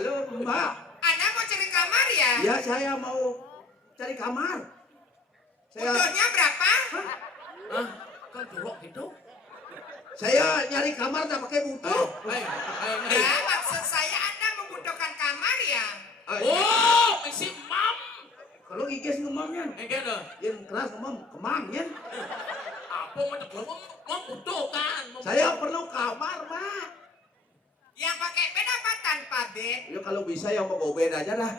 Halo, Mbak. Anda mau cari kamar ya? Ya, saya mau cari kamar. Butuhnya berapa? Hah? Kan jorok gitu? Saya nyari kamar tak pakai butuh. Ya, maksud saya Anda membutuhkan kamar ya? Oh, misi mam. Kalau iges ngemamnya, Enggak dong. yang keras ngemam, kemangnya. Apa mau butuh kan? Saya perlu kamar, Mbak. Yang pakai bed apa tanpa bed? Ya kalau bisa yang mau bed aja dah.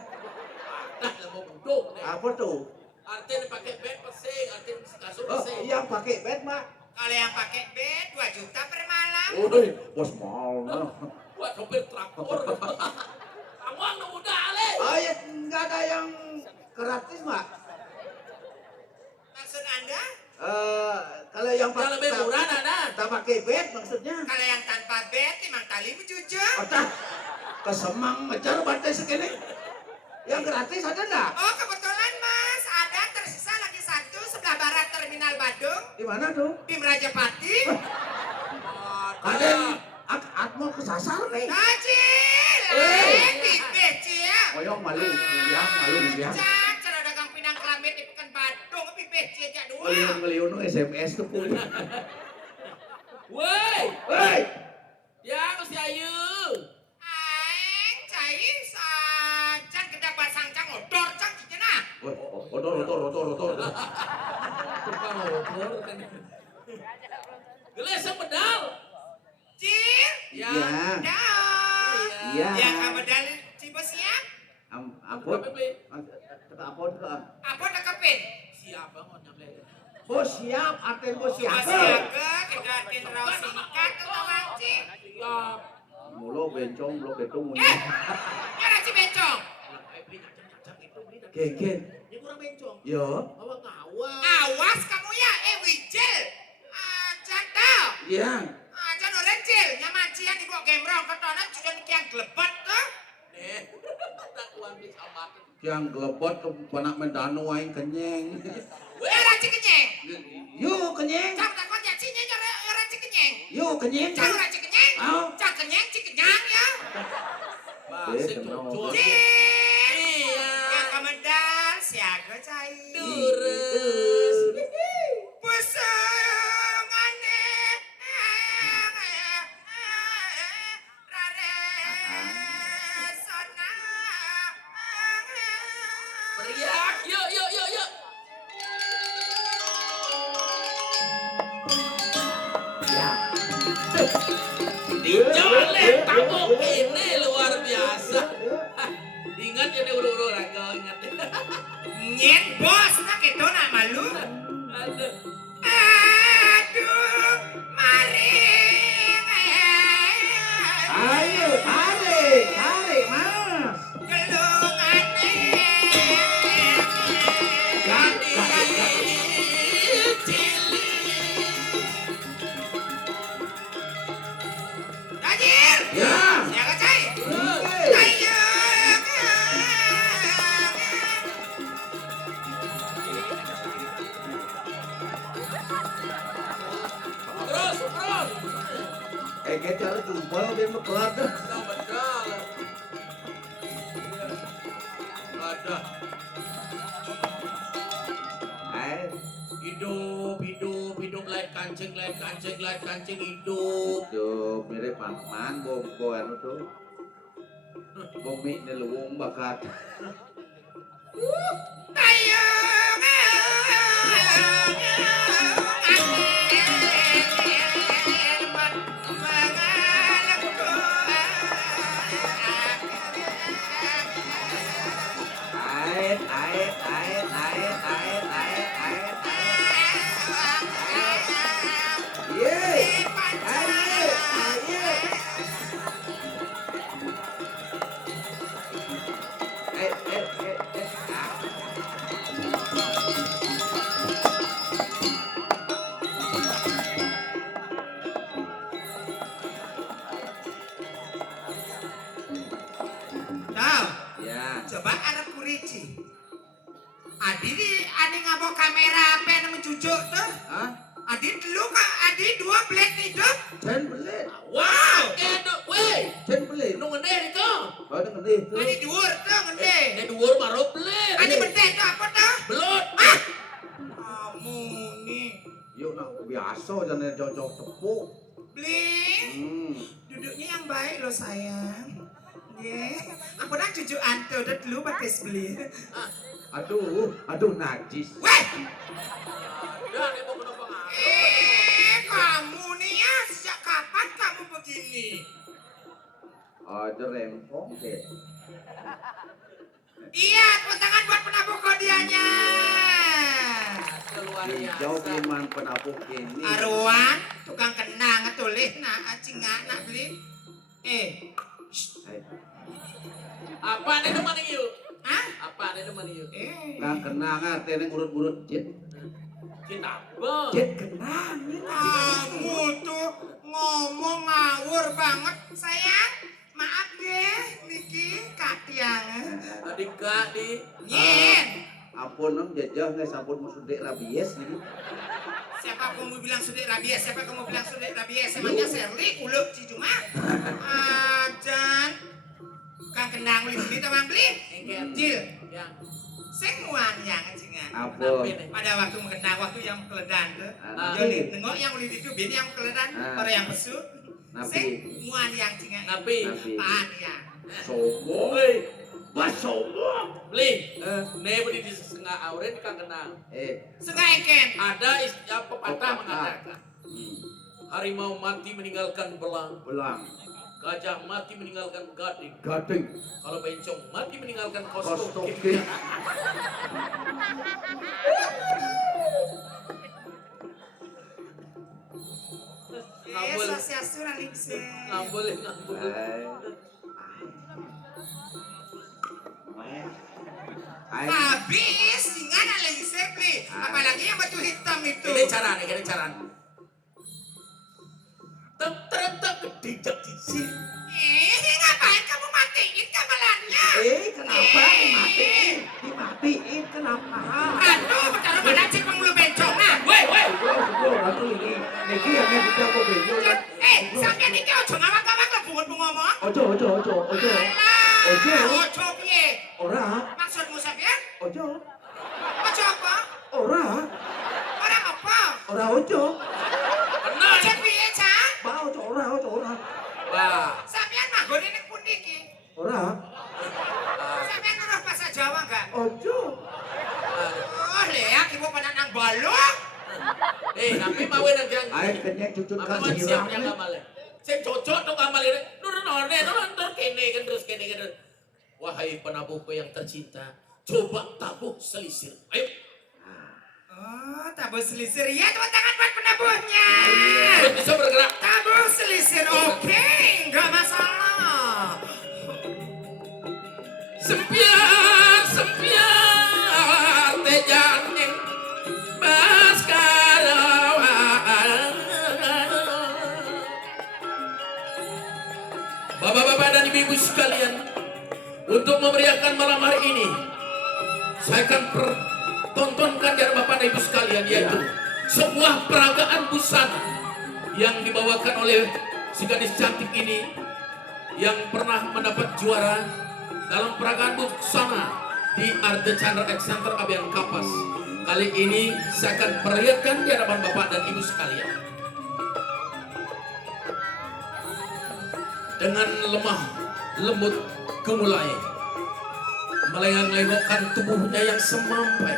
Dah mau butuh. Apa tuh? Artinya pakai bed pesing, artinya kasur Oh, pesing. yang pakai bed, Mbak. Kalau yang pakai bed 2 juta per malam. Udah, bos mau. Buat sopir traktor. Awang nu udah ale. Oh ya, nggak ada yang gratis, Mbak. Maksud Anda? Kalau yang Yang lebih murah ada. tak pakai bed maksudnya. Kalau yang tanpa bed 5 kali menjujur. Otak kesemang ngejar bantai segini. Yang gratis ada enggak? Oh, kebetulan Mas, ada tersisa lagi 1 sebelah barat Terminal Badung, Di mana tuh? di Merajapati. Ada yang atmo kesasar nih. Hajil, di BC ya. Oyong malu ya, malu ya. Cak, cara dagang pinang kelamit di Pekan Badung, di BC aja dua. Ngeliun SMS tuh pun. Woi, Hei, yang si Ayu. Aing, cai, sajan kita pasang cang odor cang cicena. odor. Tukang odor kan. Geles pedal. Cil, Ya. dah. Iya. Yang kamu dari Cibos siap? Ampun. Kata apa tuh? Apa nak kepin? Siapa mau nyampe? Bos siap, aten bos siap. Masih aga, kita atin raus singkat ke wawanci. Siap. Mulu bencong, belum betung. Ya raci bencong. Gegen. Ini kurang bencong. Yo. Awak ngawak. Awas kamu ya, wijil. Jatau. Iya. Jan orenjil, nyamacian ibu gemrong ketonan juga yang gelebat tuh. Nih. Tak tuan beli sama. Yang gelebot tuh panak mendanu aing kenyeng. Ya raci kenyeng. Yuk kenyeng. Cak takut ya cinya raci kenyeng. Yuk kenyeng. Cak raci kenyeng. Au. Cak kenyeng, cik kenyang ya. Basik cocok. Cil. Iya. Yang kamedal, siaga cai. Durus. Pusungane. Beriak. Yuk. Ya. Dicolek tamu ini luar biasa. Ingat ya nih uru-uru raga ingat. Nyet bos, nak itu nak malu. Aduh. Aduh, mari. Ayo, tarik, Mas. Gelungane. Dajil. Ya. Siaga cai. Oke. Ayo. Terus. Kita harus tumpal dia mekelat dah. Nah, betul. Ada. Hidup lain kancing hidup. Yo, mirip paman bom anu tuh. Bomi ni luwung bakat. Ayo. Yeay. Tahu? Ya. Coba Arab kurici. Adi ngabok kamera apa yang mencucuk tuh? Hah? Adi dulu kak, Adi 2 blade hidup. Ten belit. Wow, enak weh. Ten belit. Nunggu nih kau. Kau dengar gede tuh. Ani dhuwur tuh gede. Ini dhuwur baru belit. Ani bete tuh apa tuh? Belut. Kamu nih. Yuk nak biasa jangan jauh-jauh tepuk. Bling. Duduknya yang baik loh sayang. Ye, aku nak cucu ante udah dulu pakai beli. Aduh najis. Weh, Udah, ini mau kenapa nggak? kamu nih ya sejak kapan kamu begini? Ada rempong deh. Iya, tepuk tangan buat penabur kodianya. Luar Hijau biasa. iman penapuk ini. Aruan, tukang kenang tulis nak acing nak beli. Hai, Apa nih teman yuk? Hah? Apa nih teman yuk? Kang kenang artinya ngurut-ngurut jet. Kita apa? Jet kenang. Kamu tuh ngomong ngawur banget sayang. Maaf deh, Niki, Kak Tiang. Adik kak di. Yen, Ampun nom jajah nggak sampun musuh dek rabies nih. siapa kamu bilang sudah rabies? Siapa kamu bilang sudah rabies? Emangnya Serli, kuluk Cijuma? Ajan, Kang Kendang beli tamang beli. Engker. Jil, Yang. senguan yang cengan. Ampun. Pada waktu mengenang waktu yang keledan tuh. Ah. Jadi nengok yang uli itu bin yang keledan, Ah. orang yang pesu. Nabi. Senguan yang cengan. Nabi. Pan ya. Sombong. Woi. Mas sombong. Beli. Nih beli di setengah auren kan kenal. Sengai ken. Ada istilah pepatah Pepatah. mengatakan harimau mati meninggalkan belang, Belang. gajah mati meninggalkan gading, Gading. kalau bencong mati meninggalkan Kostum. kostum. Ngambul. Sosiasu nanti se. Ngambul, ngambul. Habis dengan lagi sepli. Apalagi yang batu hitam itu. Ini cara nih, ini cara. Ternyata dijak di sini. Ngapain kamu matiin gamelannya? Kenapa dimatiin? Dimatiin kenapa? Aduh, taruh pada cek penghulu bencong nah. Woi, woi. Sebelum ratu ini, Niki yang kita mau bejo. Sampai nih kau cuma ngawak-ngawak lah bungut ngomong. Ojo. Ojo. Ojo piye? Ora. Maksudmu sampean? Ojo. Ojo apa? Ora. Orang apa? Ora ojo. Benar. Ojo piye, Cang? Ba ojo ora. Wah. Sampean mahgone ning pundi iki? Ora. Sampean ngeroh bahasa Jawa enggak? Ojo. Oh, leak ibu pada nang balong. Tapi mau yang jangan. Ayo kenyek cucut Apa kan masih siap yang sirang. gamalnya? Saya cocok tuh gamal ini. Nonton kene kan terus kene. Wahai penabuhku yang tercinta, coba tabuh selisir. Ayo. Oh, tabuh selisir. Ya, tepuk tangan buat penabuhnya. Terus bisa bergerak. Tabuh selisir, oke, nggak masalah. Sempian tejaning baskarawan. Bapak-bapak dan ibu-ibu sekalian, untuk memeriahkan malam hari ini, saya akan pertontonkan dari bapak dan ibu sekalian, yaitu sebuah peragaan busana yang dibawakan oleh si gadis cantik ini yang pernah mendapat juara dalam peragaan busana di Arte Chandra X Center Abian Kapas. Kali ini saya akan perlihatkan di hadapan bapak dan ibu sekalian. Dengan lemah lembut gemulai, melenggang-lenggokkan tubuhnya yang semampai,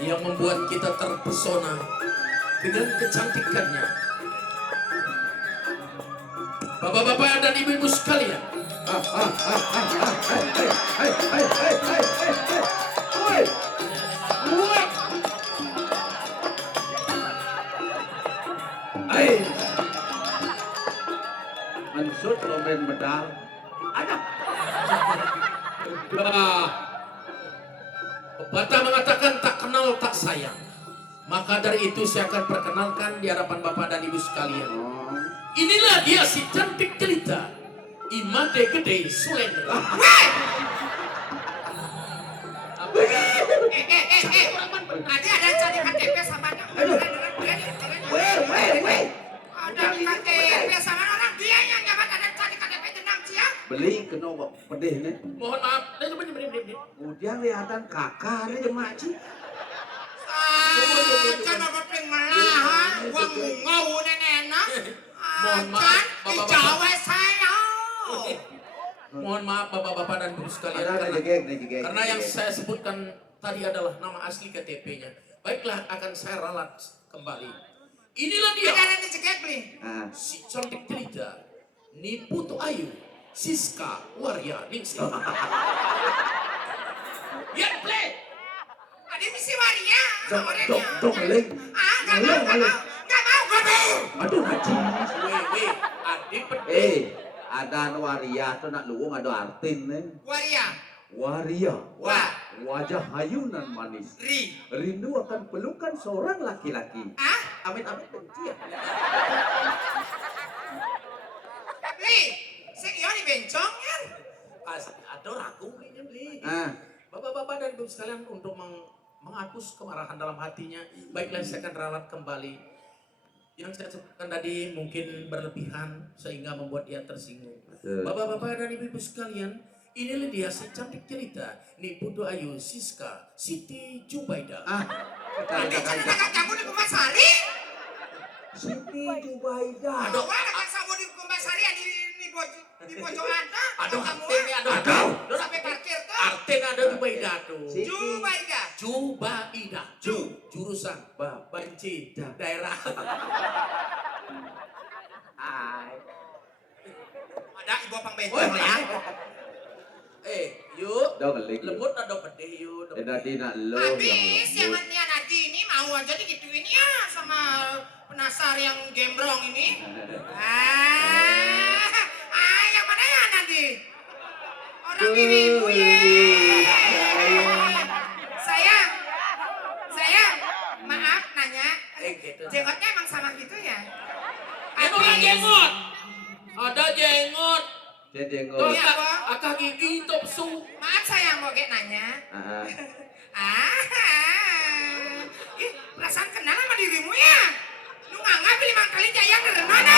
yang membuat kita terpesona dengan kecantikannya. Bapak-bapak dan ibu-ibu sekalian, Mansur lomen medal. Ada. pepatah mengatakan tak kenal tak sayang. Maka dari itu saya akan perkenalkan di hadapan bapak dan ibu sekalian. Inilah dia si cantik jelita, Imade Gede Sulendra. Tadi ada cari KTP samanya. Ada KTP sama orang dia yang nyabat ada cari KTP tenang siap. beli kena pedih nih. Mohon maaf. Ini. Udah kelihatan kakak nih jemaah Ci. Can apa ping melah, wong ngau nenek. Mohon maaf, Can Bapak-bapak. dijawa saya. Mohon maaf Bapak-bapak dan Ibu sekalian Ada karena, jegek. karena yang saya sebutkan tadi adalah nama asli KTP-nya. Baiklah, akan saya ralat kembali. Inilah dia Ada yang dicekek beli. Ah, si cantik jelita Nipu Tu Ayu Siska Waria Ningsih. Ya play. Ada misi waria. dong ngeling. Gak mau. Aduh ngaji. Weh, adik pedih. Ada waria tuh nak luwung ada artin nih. Waria. Wah. Wajah hayunan manis. Rindu akan pelukan seorang laki-laki. Amit-amit benci ya. Beli. Sing iyo di bencong ya. Aduh aku beli. Ah, Bapak-bapak dan Ibu sekalian untuk menghapus kemarahan dalam hatinya. Baiklah, saya akan ralat kembali. Yang saya sebutkan tadi mungkin berlebihan sehingga membuat dia tersinggung. Bapak-bapak dan ibu-ibu sekalian, inilah dia si cantik cerita Nipu Tu Ayu Siska Siti Jubaida. Nanti cerita kamu di Kumasari. Siti Jubaida. Aduh, ada kamu di Kumasari di pojok anda. Aduh, kamu. artinya aduh. Sampai parkir tuh. Artinya ada Jubaida tuh. Jubaida. Jurusan Banci daerah. Ada ibu pang bencong ya. Yuk. Dong ngeling. Lembut ada pedih yuk. Tadi nak lo Habis yang yang Nadi ini mau aja digituin ya sama penasar yang gembrong ini. Yang mana ya Nadi? Orang dirimu ya. Sayang, maaf nanya. Gitu. Jenggotnya emang sama gitu ya? Ada jenggot. Ada jenggot. dia jenggot. Tuh, Iya, Bang. akak gigi top su. Maaf sayang mau kayak nanya. Perasaan kenal sama dirimu ya? Lu nganggap 5 kali jayang dari mana?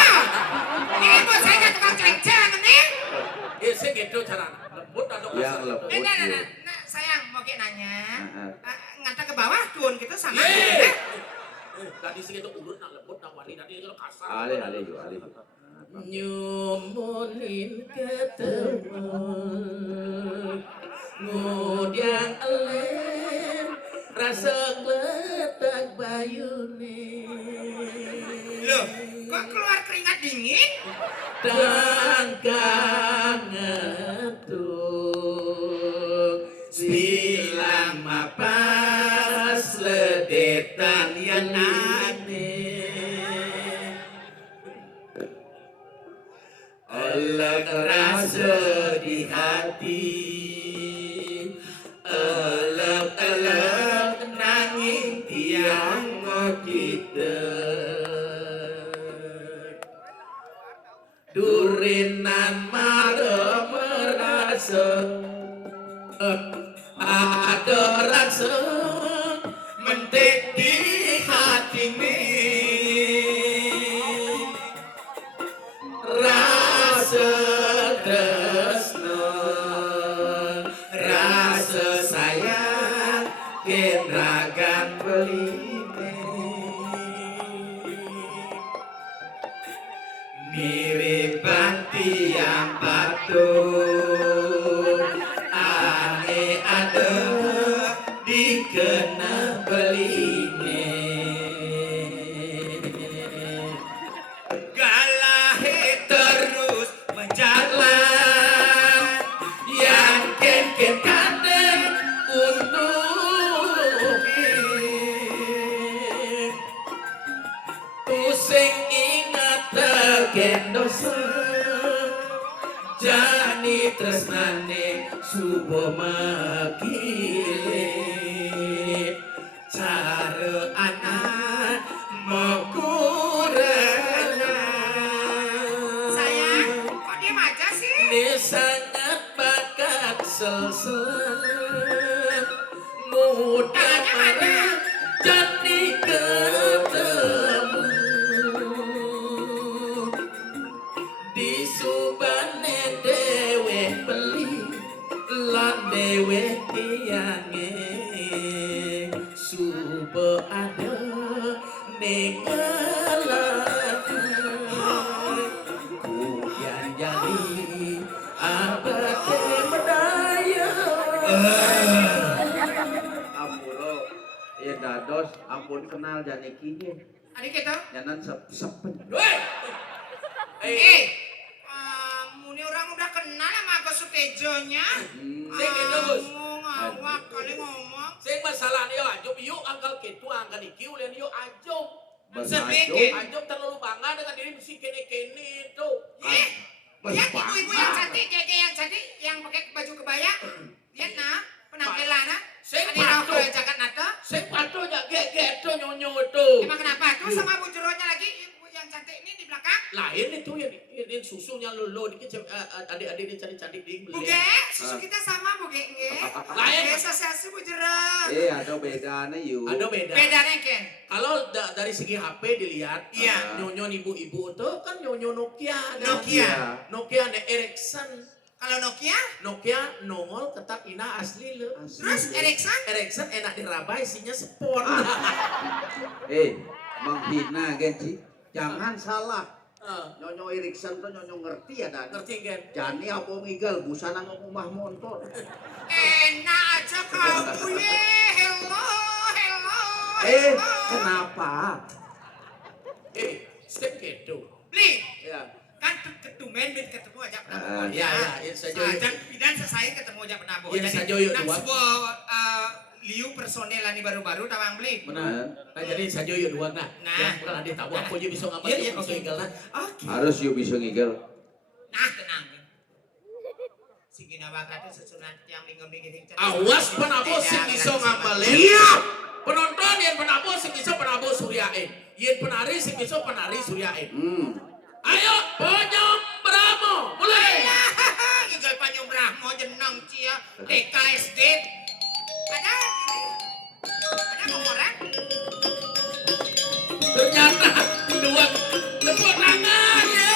Ini buat saya gak tukang celeng-celeng nih. Saya gitu cara lembut atau Yang kasar. lembut. Nah, sayang mau kayak nanya. Ngata ke bawah tuan gitu sama. Tadi sih itu urut nak lembut nak wali tadi itu kasar. Ale yuk. Nyumunin ketemu Ngudiang elem Rasa gletak bayune. Loh, kok keluar keringat dingin? Dan kangetuk Silang mapas ledetan yang aneh. Elek rasa di hati, elek nanging tiang kita. Durinan mara merasa, ada rasa mentek di hati ini. Rasa tresno, rasa sayang, kenragan beline. Mirip tiang patung, ane ada dikena beline. Galahe terus menjalan, yang ken kader untuk pusing ingat teken dosa. Jani tresnane subo makile cara anak mokurana. Sayang, kok diem aja sih? Ini sangat bakat sel-sel mudah marah jadi ketemu di subane dewe Ampun, ya dados, ampun kenal janiki ge. Adik kita. Nyanan sepen. Weh. Muni orang udah kenal sama Agus Sutejonya. Sing itu, Gus. Ngawak kali ngomong. Sing masalah yo ajub yuk angkal kitu angkal iki ulian yuk ajub. Sedikit. Ajub terlalu bangga dengan diri mesti kene-kene tuh. Lihat ibu-ibu yang cantik, keke yang cantik, yang pakai baju kebaya. Lihat nah, penampilannya. Sing Ada rokok yang jaket nata. Sing patuh jak gek tuh nyonyo tuh. Emang kenapa? Tuh sama Bu Jeronya lagi, ibu yang cantik ini di belakang. Lain itu yang susunya lulu dikit adik-adik ini cantik-cantik di beli. Buge, susu kita sama Buge, nge. Lain. Asosiasi Bu Jero. Ada bedanya yuk. Ada beda. Bedanya Ken. Kalau dari segi HP dilihat, Iya. nyonyo ibu-ibu tuh kan nyonyo Nokia. Nokia. Ada Ericsson. Kalau Nokia nongol ketat ina asli le. terus Ericsson enak dirabai isinya sport. Menghina genci. Jangan salah. Ah, Nyonyo Erikson tuh nyonyo ngerti ya dan. ngerti kan? Jani apa ngigal busana ngomong motor. enak aja kamu ye. Hello. Kenapa? Step gitu. Beli. Ya. Kan ketumen ketemu aja pernah. Ya, saja. Sajan bidan selesai ketemu aja pernah. Iya, saja yuk dua. Sebuah liu personel ini baru-baru tawang beli. Benar. Nah jadi saja yuk dua nah. Nah. Ya, bukan ada tahu aku aja bisa ngapain Iya, bisa oke. tinggal nah. Oke. Harus yuk bisa ngigal. Nah, tenang. Si Gina bakatnya sesurat yang minggu-minggu. Awas penabo sing bisa ngamalin. Iya. Penonton yang penabo sing bisa penabo Suryain. Yen penari sing bisa penari Suryain. Ayo Ponyom Brahmo mulai. Igal Panyom Brahmo jenang cia TK SD. Ada komoran? Ternyata dua tepuk tangan ya.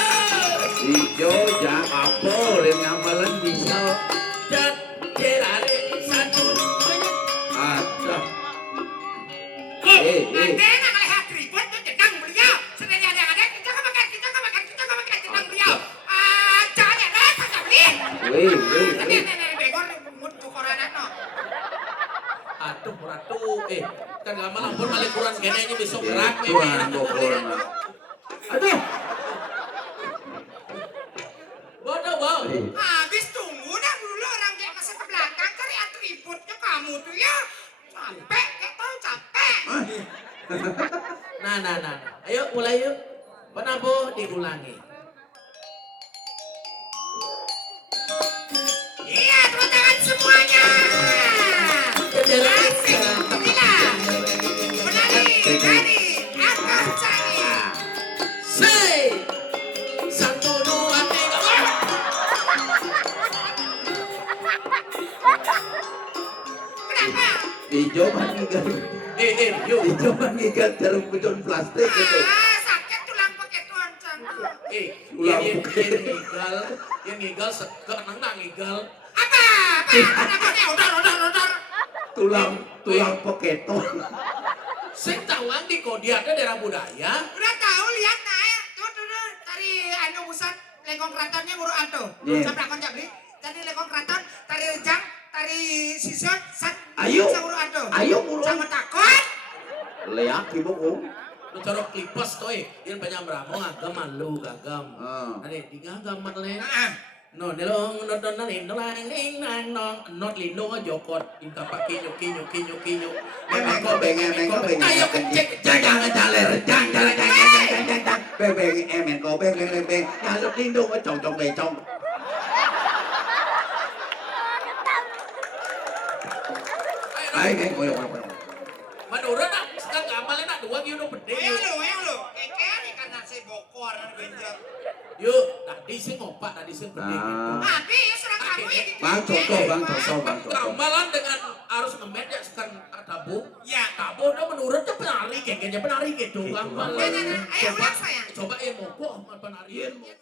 Ijo jangan apa yang ngamalan bisa. Dan cerare satu. Ada. Nanti nak lihat ribut tu jenang beliau. Sebenarnya ada kita kan makan jenang beliau. Jangan ada tak beli. Nenek begor mut koran no. Atuh ratu kan lama lampun balik kurang kene nya besok gerak Tuhan bokoran. Aduh. Bodoh bau. Habis tunggu dah dulu orang dia masa ke belakang cari atributnya kamu tuh ya. Capek, kayak tahu capek. Nah. Ayo mulai yuk. Penabo diulangi. Iya, tepuk tangan semuanya. Asik, gila. Menari, angkat canggih. Say. 1, 2, 3. Kenapa? Ijo mangigal. Yuk. Ijo mangigal jarum pucun plastik itu. Sakit tulang pakai tuan canggih. Yang ngigal kenang nang ngigal. Apa? Kenapa? Odor. Tulang poketon. Sing tawang di Kodiaknya daerah budaya. Udah tahu lihat naik. Tuh. Tari anu busan lekong keratonnya nguru anto. Iya. Sampai akon jak beli. Tadi lekong keraton, tari rejang, tari sison, Ayo. nguru anto. Ayo nguru. Sama takut. Leak di bokong. Lu corok klipas toy. Yang banyak beramo ngagam malu gagam. Ade digagam matlen. No nelong no naning nang nong not lindung jokot inka pakai nyuki. Emang kau bengen. Ayo kenceng Jangan jaler. Beng emang kau beng. Nyaluk lindung cong becong. Ayo. Menurut nak sekarang gamal nak dua gitu bede. Ayo lu. Keke ikan nasi bokor benjat. Yuk, tadi sih ngopak tadi sih bede gitu. Habis serang kamu ya gitu. Bang contoh. Gamalan dengan arus ngemet ya sekarang tabu. Ya. Tabu udah menurutnya penari kayaknya penari gitu. Gamalan. Ayo ulang sayang. Coba ya mau kok penari.